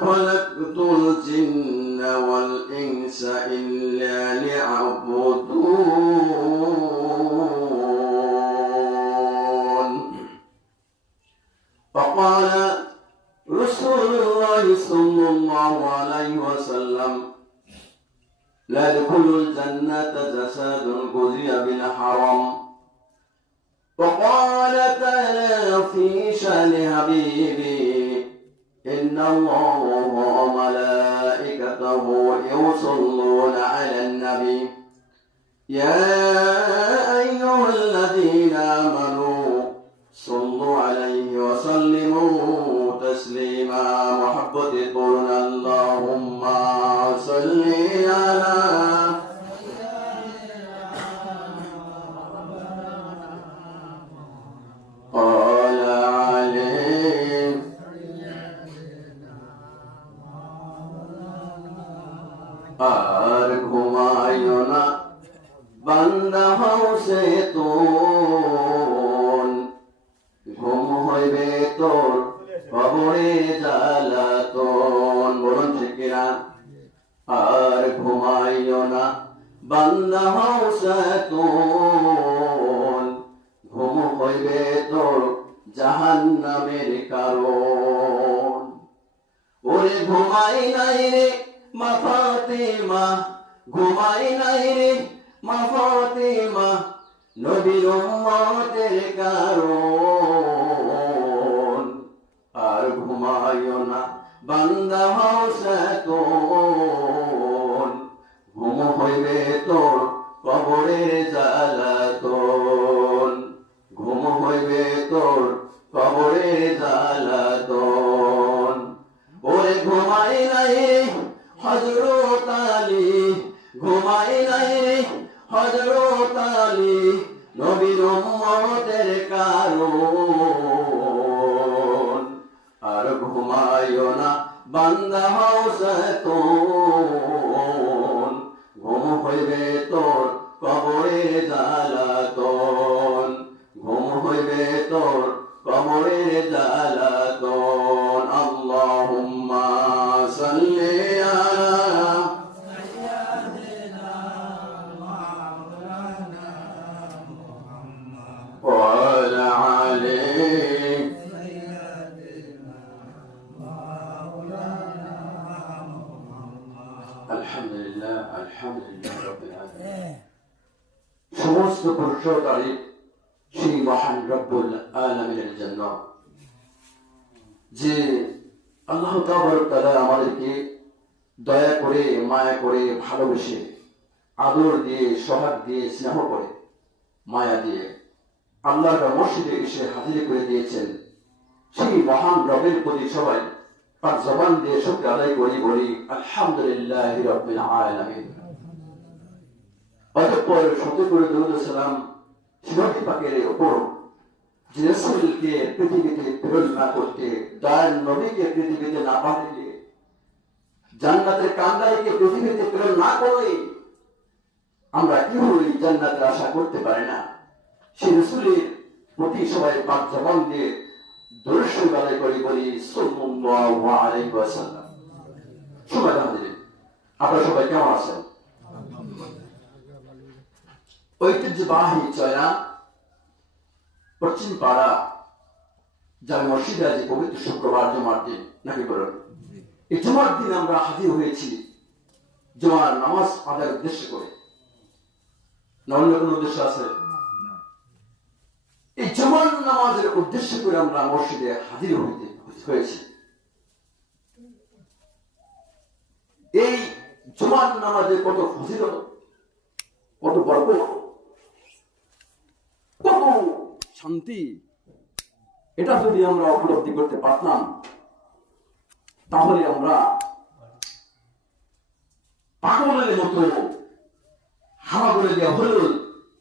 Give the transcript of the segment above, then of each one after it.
خلقت الجن والإنس إلا ليعبدون. فقال رسول الله صلى الله عليه وسلم: لا يدخل الجنة جسد غذي بالحرام. وقال تعالى في شأن حبيبي: إن الله وملائكته يصلون على النبي يا أيها الذين آمنوا صلوا عليه وسلموا تسليما. محبة قولنا اللهم صل على আর ঘুমাইও না বান্দা হাউসে তোর, ঘুম হইবে তোর কবরে জ্বালাতন। বলুন ঠিক কিনা? আর ঘুমাইও না বান্দা হাউসে তোর, ঘুম হইবে তোর জাহান্নামের কারণ। ওরে ঘুমাই নাই রে মা ফাতেমা, ঘুমাই নাই রে মা ফাতেমা, নবীর উম্মতের কারণ। আর ঘুমাইও না বান্দা হাউসে তোর, ঘুম হইবে তোর কবরের জ্বালাতন, ঘুম হইবে তোর কবরের জ্বালাতন। ওরে ঘুমাই নাই হযরত আলী, ঘুমাই নাই হযরত আলী, নবীর উম্মতের কারণ। আর ঘুমাইও না বান্দা হাউসে তোর, ঘুম হইবে তোর কবরের জ্বালাতন, ঘুম হইবে তোর কবরের জ্বালাতন। আল্লাহুম্মা সাল্লি আলা ওয়া আলা আলি আলহামদুলিল্লাহ আলহামদুলিল্লাহ রাব্বিল আলামিন। সমস্ত প্রশংসা তারিফ সেই মহান রব্বুল আলামিনের জন্য, যে আল্লাহ তাআলা আমাদেরকে দয়া করে, মায়া করে, ভালোবেসে, আদর দিয়ে, সোহাগ দিয়ে, স্নেহ করে, মায়া দিয়ে আল্লাহর মসজিদে এসে হাজির করে দিয়েছেন। সেই মহান রবের প্রতি সবাই তার জবান দিয়ে শুকর আদায় করি, বলি আলহামদুলিল্লাহি রাব্বিল আলামিন। অতঃপর শত করে দরুদ ও সালাম নবী পাকের উপর, যে রাসূলকে পৃথিবীতে প্রেরণ না করতে, দয়ার নবীকে পৃথিবীতে না পাঠালে, জান্নাতের কান্দারিকে পৃথিবীতে প্রেরণ না করলে আমরা কিভাবে জান্নাতের আশা করতে পারি না। সেই রাসূলের প্রতি সবাই পাক জবান দিয়ে দরুদ শরীফ আদায় করি, বলি সাল্লাল্লাহু আলাইহি ওয়াসাল্লাম। সবাই হাজির, আপনারা সবাই কেমন আছেন? ঐতিহ্যবাহী চয়না পশ্চিম পাড়া যার মসজিদে আজ পবিত্র শুক্রবার জুমার দিন, নাকি বলুন? এই জুমার দিন আমরা হাজির হয়েছি জুমার নামাজ আদায়ের উদ্দেশ্য করে, না অন্য কোন উদ্দেশ্য আছে? এই জুমার নামাজের উদ্দেশ্য করে আমরা মসজিদে হাজির হয়েছি। এই জুমার নামাজে কত ফজিলত, কত বরকত, কত শান্তি, এটা যদি আমরা উপলব্ধি করতে পারতাম তাহলে আমরা পাগলের মতো হাওয়া করে দেওয়া হল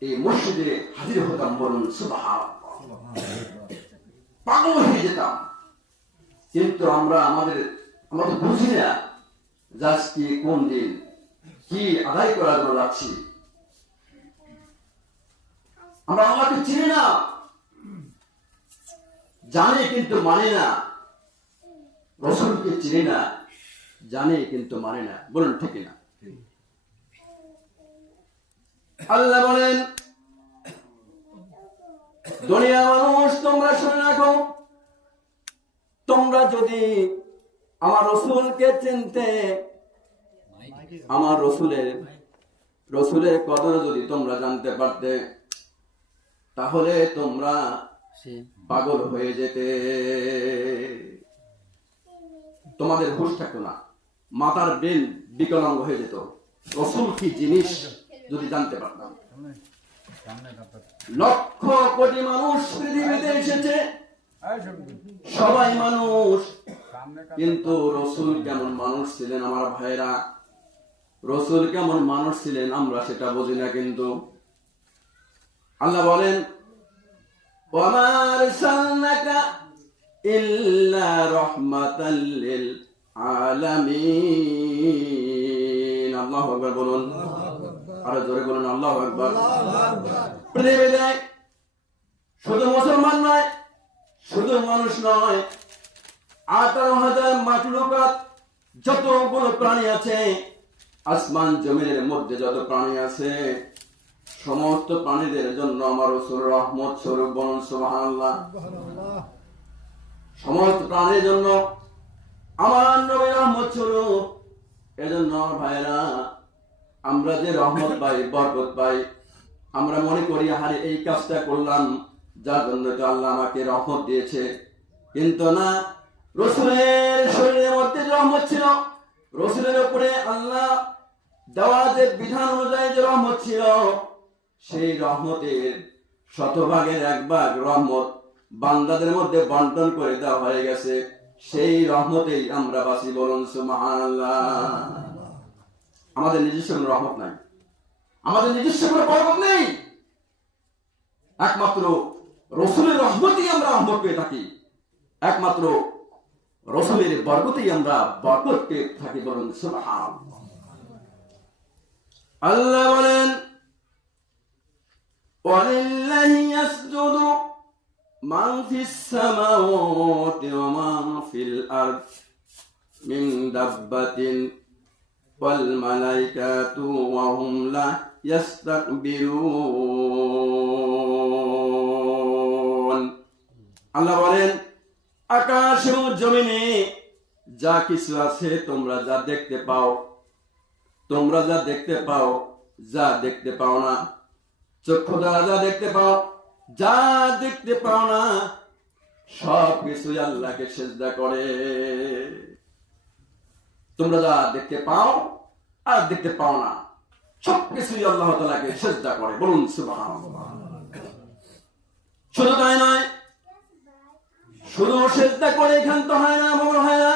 এই মসজিদে হাজির হতাম। বলুন সুবহানাল্লাহ। পাগল হয়ে যেতাম। কিন্তু আমরা আমাদের বুঝি না আজকে কোন দিন, কি আদায় করার জন্য যাচ্ছি। আমরা আল্লাহকে চিনি না, জানি কিন্তু মানি না, রাসূলকে চিনি না, জানে কিন্তু মানে না। বলুন ঠিক না? আল্লাহ বলেন, দুনিয়া মানুষ তোমরা শুনে রাখো, তোমরা যদি আমার রসুলকে চিনতে, আমার রসুলের কদর যদি তোমরা জানতে পারতে, তাহলে তোমরা পাগল হয়ে যেতে, তোমাদের হুঁশ থাকতো না, মাথার ব্রেন বিকলাঙ্গ হয়ে যেত। রসুল কি জিনিস যদি জানতে পারতাম। লক্ষ কোটি মানুষ পৃথিবীতে এসেছে, সবাই মানুষ, কিন্তু রসুল কেমন মানুষ ছিলেন আমার ভাইরা, রসুল কেমন মানুষ ছিলেন আমরা সেটা বুঝি না। কিন্তু আল্লাহ বলেন, ওয়া মা আরসালনাকা ইল্লা রাহমাতাল লিল আলামিন। আল্লাহু আকবার বলুন, আরো জোরে বলুন আল্লাহু আকবার। পৃথিবীতে শুধু মুসলমান নয়, শুধু মানুষ নয়, 18,000 মাখলুকাত, যতগুলো প্রাণী আছে, আসমান জমিনের মধ্যে যত প্রাণী আছে, সমস্ত প্রাণীদের জন্য আমার রাসূল রহমত স্বরূপ। বলুন সুবহানাল্লাহ। সমস্ত প্রাণীর জন্য আমার নবী রহমত স্বরূপ। এজন্য ভাইরা, আমরা যে রহমত পাই, বরকত পাই, আমরা মনে করি আরে এই কাজটা করলাম যার জন্য তো আল্লাহ আমাকে রহমত দিয়েছে। কিন্তু না, রাসূলের শরীরের মধ্যে রহমত ছিল, রাসূলের উপরে আল্লাহ দেওয়া যে বিধান অনুযায়ী যে রহমত ছিল, সেই রহমতের শতভাগের 1 ভাগ রহমত বান্দাদের মধ্যে বন্টন করে দেওয়া হয়ে গেছে। সেই রহমতেই আমরা বাঁচি। বলুন সুবহানাল্লাহ। আমাদের নিজস্ব কোনো রহমত নাই, আমাদের নিজস্ব কোনো বরকত নেই, একমাত্র রাসূলের রহমতেই আমরা রহমত পেয়ে থাকি, একমাত্র রাসূলের বরকতেই আমরা বরকত পেয়ে থাকি। বলুন সুবহানাল্লাহ। আল্লাহ বলেন, ওয়ালিল্লাহি ইয়াসজুদু মান ফিস সামাওয়াতি ওয়া মান ফিল আরদ মিন দাব্বাতিন ওয়াল মালাইকাতু ওয়া হুম লা ইস্তাকবিরুন। আল্লাহ বলেন, আকাশ এবং জমিনে যা কিছু আছে, তোমরা যা দেখতে পাও, তোমরা যা দেখতে পাও, যা দেখতে পাও না, চক্ষু দ্বারা যা দেখতে পাও, যা দেখতে পাও না, সব কিছু আল্লাহকে সিজদা করে। তোমরা যা দেখতে পাও আর দেখতে পাও না, সব কিছুই আল্লাহ তাআলাকে সিজদা করে। বলুন সুবহানাল্লাহ। শুধু তাই নয়, শুধু সিজদা করে ক্ষান্ত হয় না, মনে হয় না,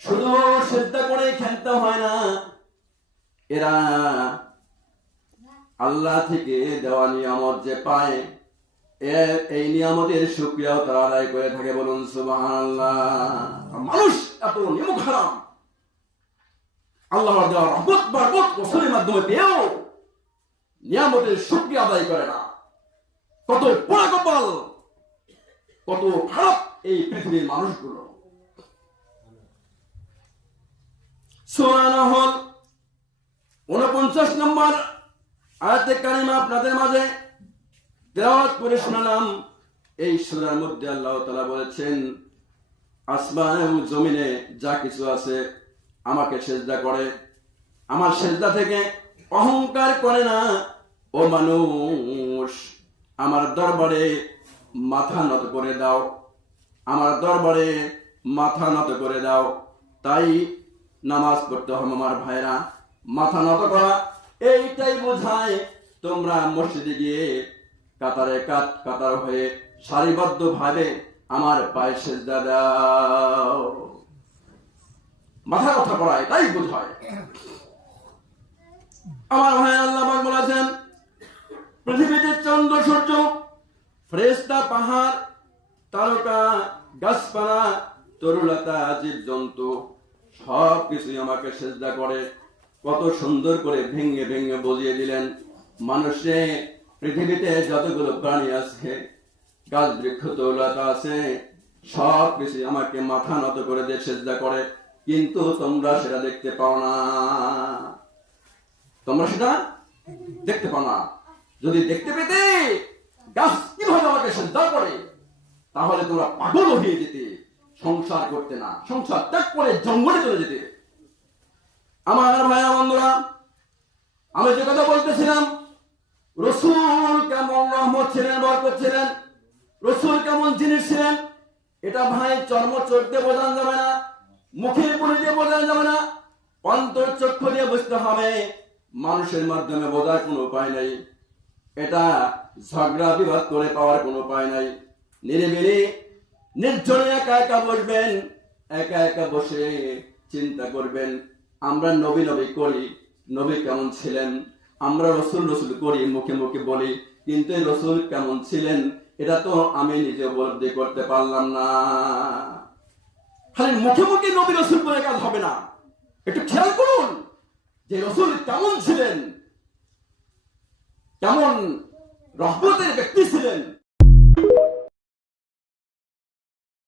শুধু সিজদা করে ক্ষান্ত হয় না, এরা আল্লাহ থেকে দেওয়া নিয়ামত যে পায়, এই নিয়ামতের শুকরিয়াও তারা আদায় করে থাকে। বলুন সুবহানাল্লাহ। মানুষ এত নিমক হারাম, আল্লাহর দেওয়া রহমত বরকত রাসূলের মাধ্যমে পেয়েও নিয়ামতের শুকরিয়া আদায় করে না। কত পোড়া কপাল, কত খারাপ এই পৃথিবীর মানুষগুলো। সূরা নাহল 49 নম্বর আয়াতে কারিমা আপনাদের মাঝে তেলাওয়াত করে শোনালাম। এই সূরার মধ্যে আল্লাহ তাআলা বলেছেন, আসমান এবং জমিনে যা কিছু আছে আমাকে সিজদা করে, আমার সিজদা থেকে অহংকার করে না। ও মানুষ, আমার দরবারে মাথা নত করে দাও, আমার দরবারে মাথা নত করে দাও। তাই নামাজ পড়তে হবে আমার ভাইরা। মাথা নত করা এইটাই বোঝায় তোমরা মসজিদে গিয়ে কাতারে কাতার হয়ে সারিবদ্ধ ভাবে আমার পায়ে সিজদা দাও। মাথা কথা পড়া এটাই বোঝায় আমার ভাই। আল্লাহ পাক বলেছেন, পৃথিবীতে চন্দ্র সূর্য, ফেরেশতা, পাহাড়, তারকা, গাছপালা, তরুলতা, জীবজন্তু সব কিছুই আমাকে সিজদা করে। কত সুন্দর করে ভেঙে ভেঙে বুঝিয়ে দিলেন। মানুষে পৃথিবীতে যতগুলো প্রাণী আছে, গাছ বৃক্ষ তরুলতা আছে, সব কিছু আমাকে মাথা নত করে দিয়ে সিজদা করে। কিন্তু তোমরা সেটা দেখতে পাও না। তোমরা সেটা দেখতে পাও না। যদি দেখতে পেতে গাছ কিভাবে আমাকে সিজদা করে, তাহলে তোমরা পাগল হয়ে যেতে, সংসার করতে না, সংসার ত্যাগ করে জঙ্গলে চলে যেতে। আমার ভাইয়া বন্ধুরা, আমি যে কথা বলতেছিলাম, রসুল কেমন রহমত ছিলেন, বরকত ছিলেন, রসুল কেমন জিনিস ছিলেন, এটা ভাই চর্ম চোখ দিয়ে বোঝানো যাবে না, মুখের বলে দিয়ে বোঝানো যাবে না, অন্তর চক্ষু দিয়ে বুঝতে হবে। মানুষের মাধ্যমে বোঝার কোনো উপায় নাই, এটা ঝগড়া বিবাদ করে পাওয়ার কোনো উপায় নাই। নিরিবিলি নির্জনে একা একা বসবেন, একা একা বসে চিন্তা করবেন, আমরা নবী নবী করি, নবী কেমন ছিলেন, আমরা রসুল রসুল করি, মুখে মুখে বলি, কিন্তু রসুল কেমন ছিলেন এটা তো আমি নিজে উপলব্ধি করতে পারলাম না। খালি মুখে মুখে নবী রসুল বলে কাজ হবে না, একটু খেয়াল করুন যে রসুল কেমন ছিলেন, কেমন রহমতের ব্যক্তি